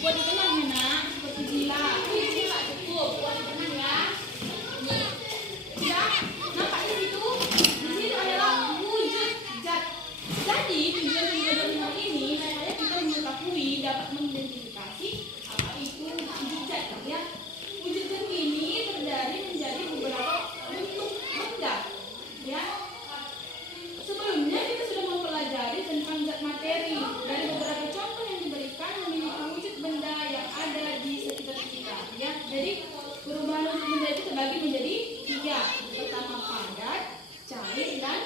Buat dikenang ya nak, seperti gila. Ini gila cukup, buat dikenang ya. Nih, ya, nampak di situ? Di situ adalah wujud zat. Jadi tujuan dari hal ini supaya kita mengetahui, dapat mengidentifikasi apa itu wujud zat, ya. Wujud zat ini terdiri menjadi beberapa bentuk benda, ya. Sebelumnya kita sudah mempelajari tentang zat materi dari beberapa contoh yang diberikan memiliki wujud benda yang ada di sekitar kita, ya. Jadi perubahan wujud benda itu terbagi menjadi 3. Pertama padat, cair, dan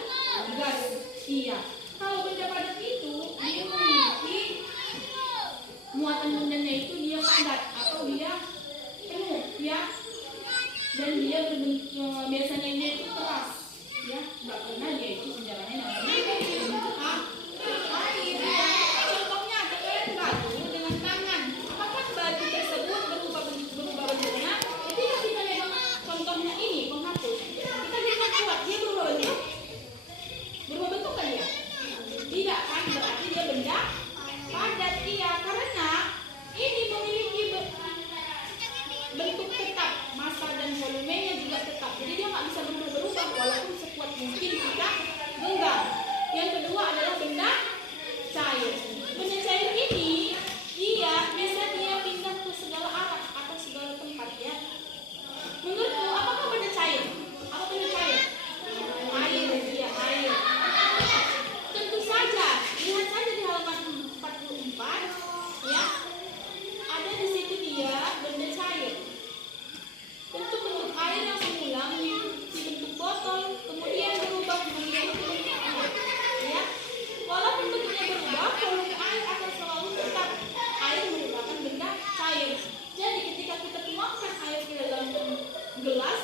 gas. Iya. Kalau benda padat itu dia memiliki muatan bendanya itu dia padat atau dia penuh, ya. Dan dia berbentuk biasanya dia itu keras, ya. Nggak pernah dia itu sejarahnya namanya bentuk air. Contohnya kalian batu dengan tangan. Apakah batu tersebut berubah bentuknya? Ketika kita memang contohnya ini penghapus, kita bisa buat dia berubah bentuk. Berubah bentuk kan dia? Tidak kan? Berarti dia benda padat. Iya, karena ini memiliki bentuk tetap, massa dan volumenya juga tetap. Jadi dia nggak bisa berubah-berubah walaupun sekuat mungkin kita genggam. Yang kedua adalah benda cair. Benda cair ini dia biasanya pindah ke segala arah atau segala tempat, ya. Menurutmu apakah benda cair? Apa benda cair? Air, ya air. Tentu saja. Lihat saja di halaman 44, ya. Ada di situ dia benda cair. Bentuk-bentuk air yang semula mengikuti bentuk botol, kemudian berubah menjadi bentuk air, ya. Walaupun bentuknya berubah, volume air akan selalu tetap. Air merupakan benda cair. Jadi ketika kita tuangkan air ke dalam gelas,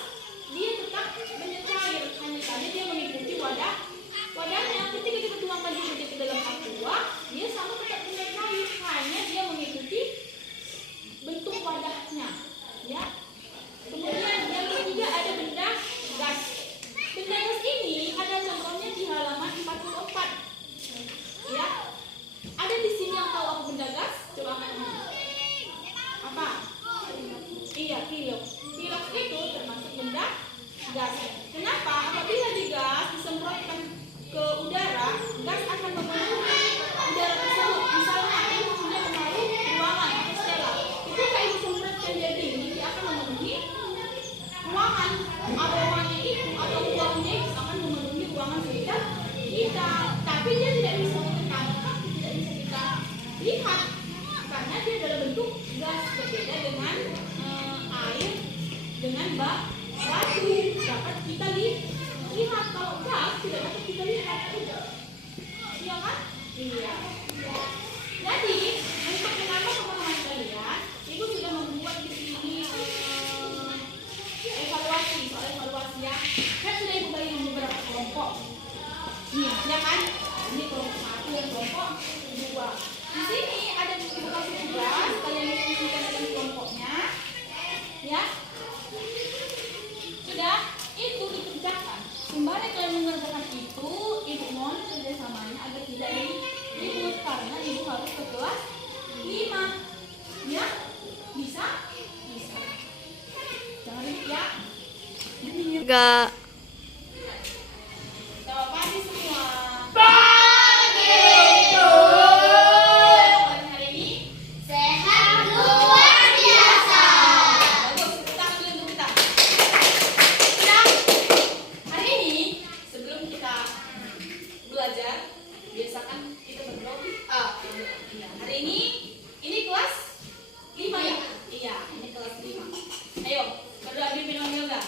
dia tetap benda cair. Hanya saja dia mengikuti wadahnya. Ketika kita tuangkan juga ke dalam aqua, dia sama tetap benda cair. Hanya dia mengikuti bentuk wadahnya, ya. Kemudian yang ketiga ada benda gas. Benda gas ini ada contohnya di halaman 44. Ya. Ada di sini yang tahu apa benda gas? Coba angkat tangan. Apa? Iya, pilok. Pilok itu termasuk benda gas. Kenapa? Apabila digas disemprotkan ke udara, gas akan memenuhi udara tersebut. Misalnya ibu sudah menaruh ruangan atau stella. Ketika ibu semprotkan dia dingin, dia akan memenuhi ruangan. Aromanya itu atau uangnya itu akan memenuhi ruangan sekitar kita. Tapi dia tidak bisa kita tangkap, tidak bisa kita lihat karena dia dalam bentuk gas. Berbeda dengan air dengan batu dapat kita lihat. Kalau gas tidak dapat kita lihat. Iya kan? Iya. Jadi untuk menambah pemahaman kalian, ibu sudah membuat di sini soal evaluasi, ya. Kan sudah ibu bagi beberapa kelompok. Nih, ya kan? Ini kelompok 1 dan kelompok 2. Di sini ada ibu kasih tugas, kalian diskusikan dengan kelompoknya, ya. Sudah itu dikerjakan. Sembari kalian mengerjakan itu, ibu mohon kerjasamanya agar tidak ribut karena ibu harus ke kelas 5, ya. Bisa? Bisa. Jangan ribut, ya. Enggak. Selamat pagi semua. Pagi, Bu. Hari ini Sehat luar biasa. bagus, kita ambil dulu kita. Nah, hari ini sebelum kita belajar, biasakan kita berdoa. Iya, hari ini kelas 5, ya? Iya, ini kelas 5. Ayo, berdoa pimpin yoga.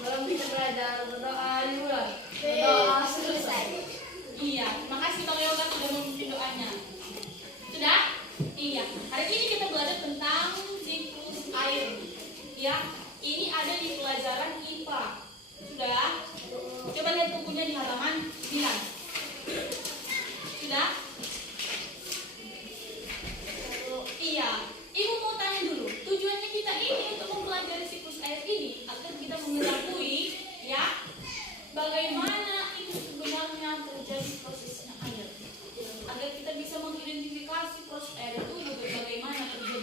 Belum kita belajar berdoa dulu. Berdoa selesai. Iya, makasih Bang Yoga sudah memimpin doanya. Sudah? Iya. Hari ini kita belajar tentang siklus air. Ya, ini ada di pelajaran IPA. Sudah? Coba lihat bukunya di halaman 9. Sudah? Iya. Ibu mau tanya dulu, tujuannya kita ini untuk mempelajari siklus air ini agar kita mengetahui, ya, bagaimana itu sebenarnya terjadi prosesnya air. Agar kita bisa mengidentifikasi proses air itu bagaimana terjadi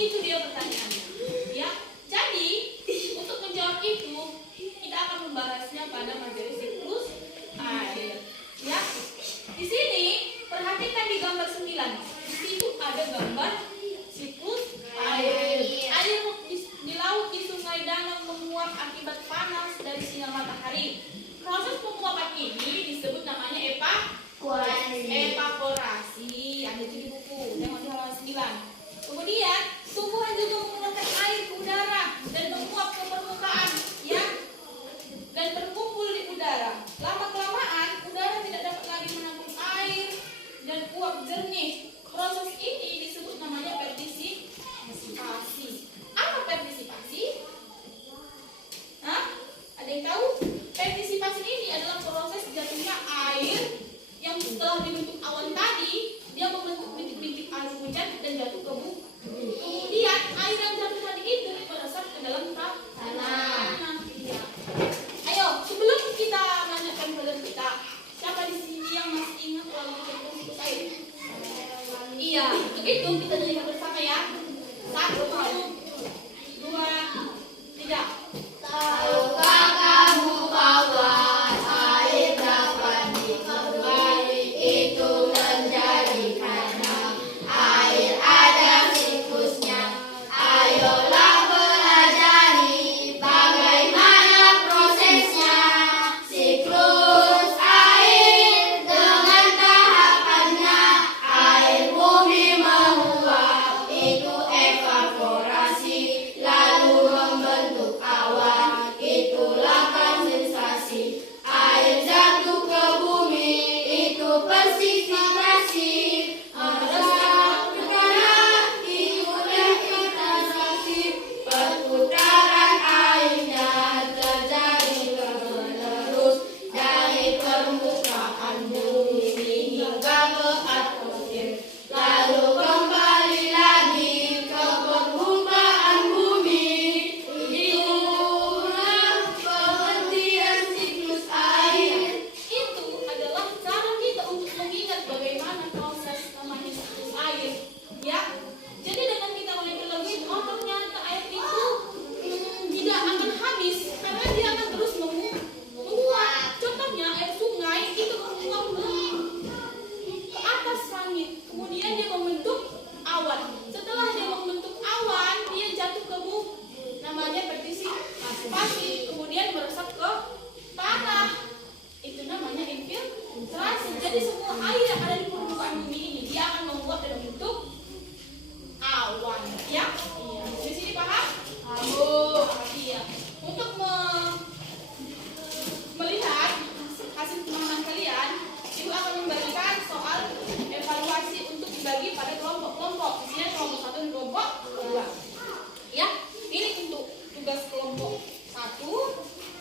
Itu dia pertanyaannya. Ya. Jadi, untuk menjawab itu, kita akan membahasnya pada materi siklus air. Ya. Di sini perhatikan di gambar 9. Di situ ada gambar siklus air. Air di laut, di sungai, danau menguap akibat panas dari sinar matahari. Proses penguapan ini disebut namanya evaporasi. Ada di buku, tengok di halaman 9. Kemudian tumbuhan juga mengeluarkan air ke udara dan menguap ke permukaan, ya, dan terkumpul di udara. Lama kelamaan udara tidak dapat lagi menampung air dan uap jernih. Proses ini disebut namanya partisipasi. Apa partisipasi? Hah? Ada yang tahu? Partisipasi ini adalah proses jatuhnya air yang setelah dibentuk awan tadi, dia membentuk bintik-bintik air hujan dan jatuh ke bumi. Kemudian air yang jatuh tadi itu meresap ke dalam tanah. Ya. Ayo, sebelum kita menanyakan pelajaran kita, siapa di sini yang masih ingat lagu tentang siklus air? Iya, untuk itu kita nyanyikan bersama ya. 1, 2, 3. Tahukah kamu bahwa air dapat dikembali itu terjadi karena air ada siklusnya. Ayolah pelajari bagaimana prosesnya. Siklus air dengan tahapannya. Air bumi menguap itu evaporasi lalu membentuk awan. Itulah kondensasi. Air jatuh ke bumi itu persipitasi. Meresap ke tanah itu dehydrasi. Perputaran airnya terjadi terus dari permukaan bumi hingga ke atmosfer. Lalu kembali lagi ke permukaan bumi. Itulah pengertian siklus air. Itu adalah cara kita untuk mengingat bagaimana proses namanya siklus air. Ya, jadi dengan kita mengenai lagu itu, oh ternyata air itu tidak akan habis karena dia akan terus menguap. Contohnya air sungai itu menguap ke atas langit, kemudian dia membentuk awan. Setelah dia membentuk awan, dia jatuh ke bumi, namanya partisipasi, kemudian meresap ke tanah. Itu namanya infiltrasi. Jadi semua air yang ada di permukaan bumi ini dia akan membuat dan membentuk awan. Ya, iya. Di sini paham? Iya. Untuk melihat hasil pemahaman kalian, ibu akan membagikan soal evaluasi untuk dibagi pada kelompok-kelompok. Di sini kelompok 1 dan kelompok 2. Ya, ini untuk tugas kelompok 1,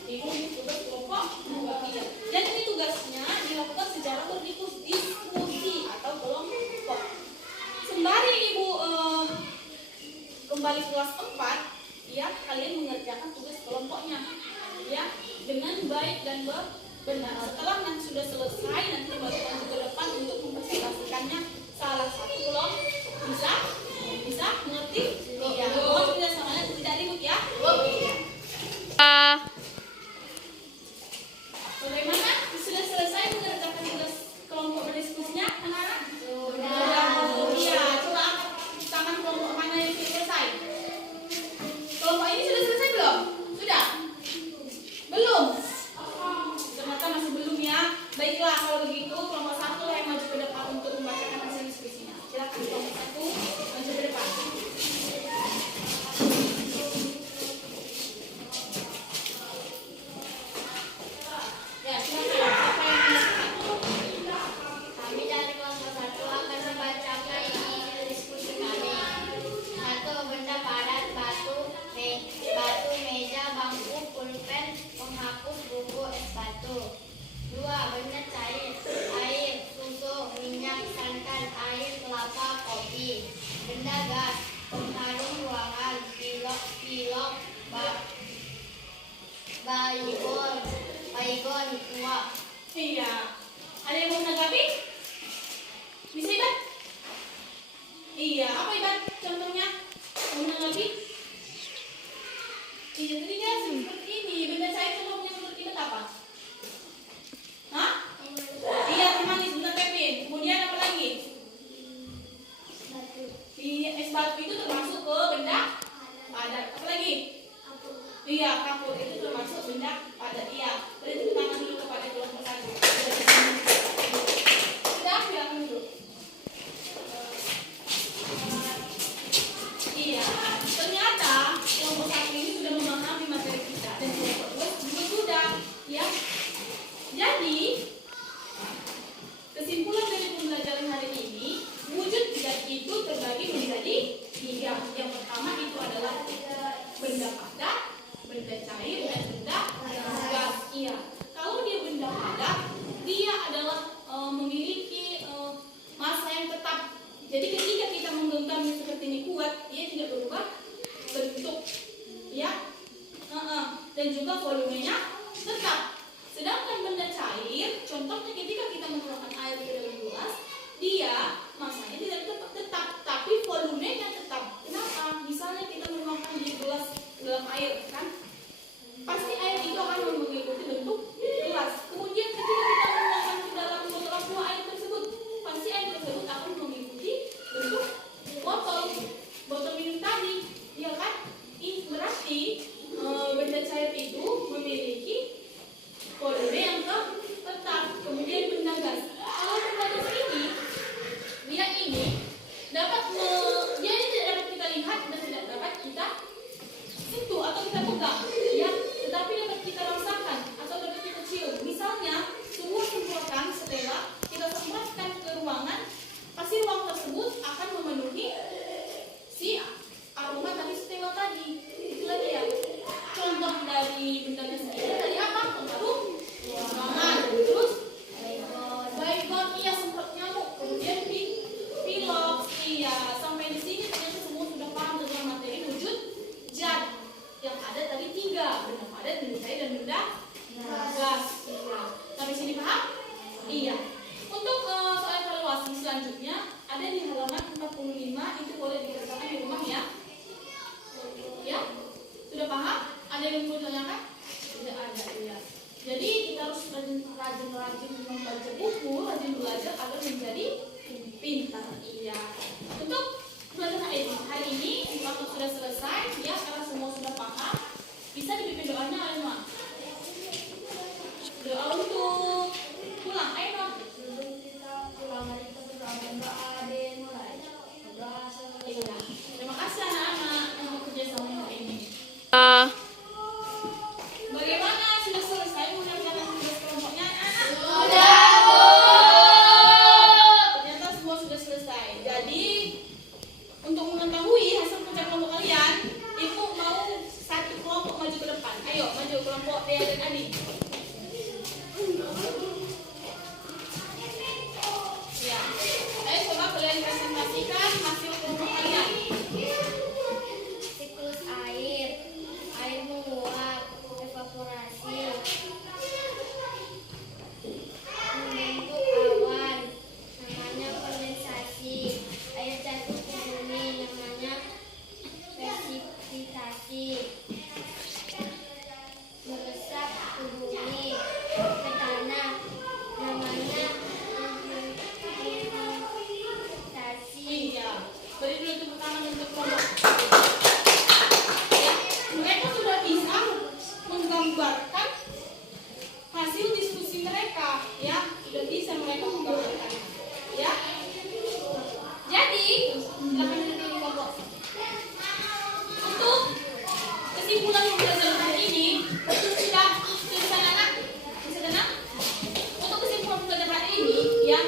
ini tugas kelompok 2. Iya. Dan ini tugasnya dilakukan secara berdiskusi atau kelompok. Sembari ibu kembali kelas 4, ya, kalian mengerjakan tugas kelompoknya, ya, dengan baik dan benar. Setelah nanti sudah selesai, nanti baru lanjut ke depan untuk mempresentasikannya salah satu kelompok. Bisa mengerti? Iya. Mohon kerjasamanya tidak ribut ya. Bagaimana? Sudah selesai mengerjakan tugas kelompok berdiskusinya, anak-anak? Sudah. Iya. Coba angkat tangan kelompok mana yang sudah selesai. Kelompok ini sudah selesai belum? Sudah? Belum? Ternyata masih belum ya. Baiklah, kalau begitu kelompok 1 yang maju ke depan untuk membacakan hasil diskusinya. Silakan kelompok 1 maju ke depan. Ya, silakan. Siapa yang membacakan? Kami dari kelompok 1 akan membacakan isi diskusi kami. 1. Benda padat, batu, meja, bangku, pulpen, penghapus buku, es batu. 2. Benda cair, air, susu, minyak, santan, air, kelapa, kopi. Benda gas, pengharum ruangan, pilok, baygon, uap. Iya. Ada yang mau menanggapi? Bisa, Iban? Iya. Apa, Iban? Contohnya? Jadi ketika kita menggenggamnya seperti ini kuat, dia tidak berubah bentuk, ya. Dan juga volumenya tetap. Sedangkan benda cair, contohnya ketika kita menuangkan air ke dalam gelas, dia masanya tidak tetap, tapi volumenya tetap. Kenapa? Misalnya kita menuangkan di gelas dalam air, kan? Pasti air itu akan mengikuti bentuk gelas. Kemudian ketika kita menuangkan ke dalam botol aqua air tersebut, pasti air tersebut akan mengikuti bentuk botol minum tadi, ya kan? Ini berarti benda cair itu memiliki volume yang tetap. Kemudian benda gas, kalau benda gas ini, dia ini dia ini tidak dapat kita lihat dan tidak dapat kita sentuh atau kita pegang, ya, tetapi dapat kita rasakan atau dapat kita cium. Misalnya semua semprotan setelah kita semprotkan ke ruangan, pasti ruang tersebut akan memenuhi si aroma tadi setelah tadi. Itulah dia contoh dari benda gas ini. Tadi apa? Pengaruh ruangan, terus baygon, iya, semprot nyamuk, kemudian pilok, iya. Sampai di sini ternyata semua sudah paham tentang materi wujud zat yang ada tadi 3, benda padat, benda cair, dan benda gas. Iya. Sampai sini paham? Iya. Untuk soal evaluasi selanjutnya ada di halaman 45, itu boleh dikerjakan di rumah, ya. Ya, sudah paham? Ada yang mau ditanyakan? Tidak ada, ya. Jadi kita harus rajin-rajin membaca buku, rajin belajar agar menjadi pintar. Iya. Untuk belajar hari ini waktu sudah selesai, ya, karena semua sudah paham. Bisa dipimpin doanya, ayo, Ma. Doa untuk pulang, ayo, Ma. Sebelum kita pulang hari kita berdoa ada yang mulai berdoa. Iya. Terima kasih anak-anak yang bekerja sama hari ini. Bagaimana, sudah selesai mengerjakan tugas kelompoknya, anak-anak? Sudah, Bu. Ternyata semua sudah selesai. Jadi untuk mengetahui hasil kerja kelompok kalian, Ibu mau satu kelompok maju ke depan. Ayo, maju kelompok Dea dan Adi. Ya, ayo coba kalian presentasikan hasil kelompok kalian. Siklus air menguap, evaporasi, membentuk awan, namanya kondensasi, air jatuh ke bumi, namanya presipitasi, meresap ke bumi, ke tanah, namanya sedimentasi. Iya, beri dulu tepuk tangan untuk kelompok. Ya, mereka sudah bisa menggambarkan hasil diskusi mereka, ya, sudah bisa mereka menggambarkan, ya. Jadi, silakan duduk di kelompok. Untuk kesimpulan pembelajaran hari ini, sudah selesai, anak? Bisa tenang? Untuk kesimpulan pembelajaran hari ini, ya,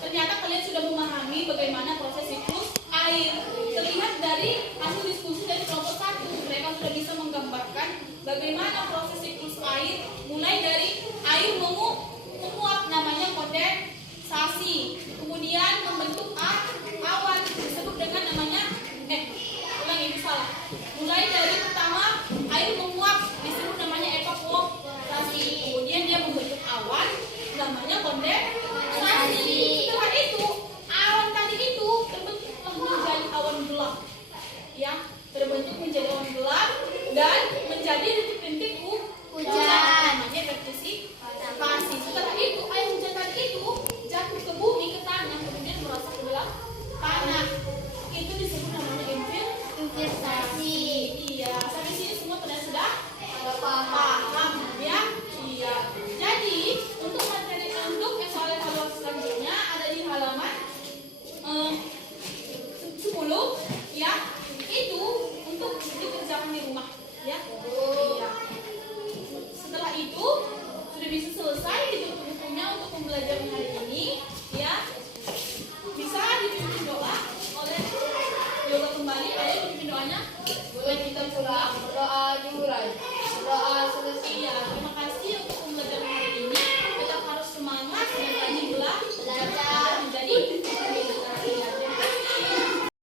ternyata kalian sudah memahami bagaimana proses siklus air. Terlihat dari hasil diskusi dari kelompok 1, mereka sudah bisa menggambarkan bagaimana proses siklus air, mulai dari air menguap, namanya kondensasi, kemudian membentuk awan disebut dengan namanya mulai dari pertama air menguap disebut namanya evaporasi, kemudian dia membentuk awan namanya kondensasi. Setelah itu awan tadi itu terbentuklah menjadi awan gelap, ya, terbentuk menjadi awan gelap dan menjadi rintik-rintik hujan, namanya presipitasi. Setelah itu air hujan tadi itu jatuh ke bumi, ke tanah, kemudian merasuk ke dalam tanah, itu disebut namanya infiltrasi. Iya, sampai sini semua sudah paham, ya. Iya. Jadi untuk materi untuk soal evaluasi selanjutnya ada di halaman 10, ya. Itu untuk dikerjakan di rumah, ya. Iya. Setelah itu sudah bisa selesai ditutup bukunya untuk pembelajaran hari ini, ya. Bisa dipimpin doa oleh yoga kembali. Ayo pimpin doanya. Boleh.